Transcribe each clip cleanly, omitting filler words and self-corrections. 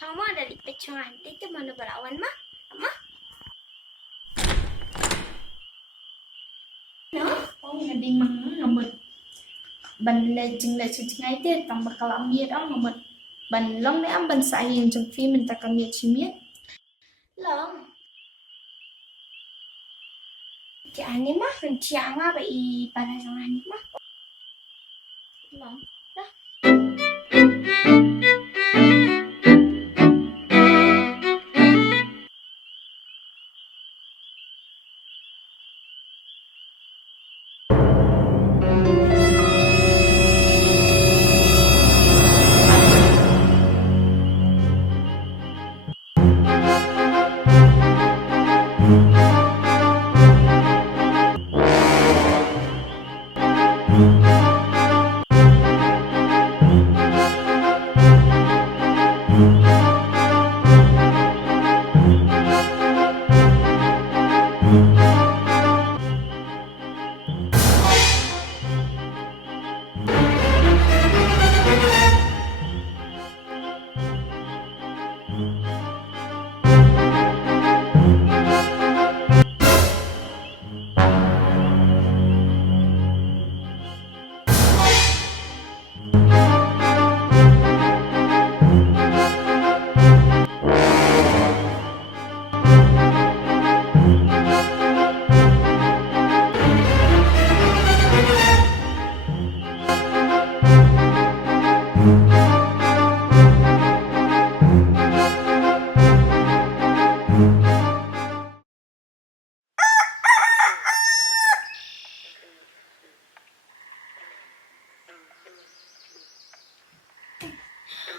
Mama dari pecuan. Itu mana berawan mah? Mah? No? Oh, ada mang ngamut. Ban le jing le chu ngai te tang bakal amiet ang ngamut. Ban long ne am ban sa yin jung fi min ta kamiet chimiet. Long. Chị anh ấy mah, chị anh mah bị pada sama anh mah. Long. Dah.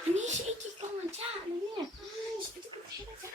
Ini si Iki kau ngajak ni. Si Iki kau ngajak.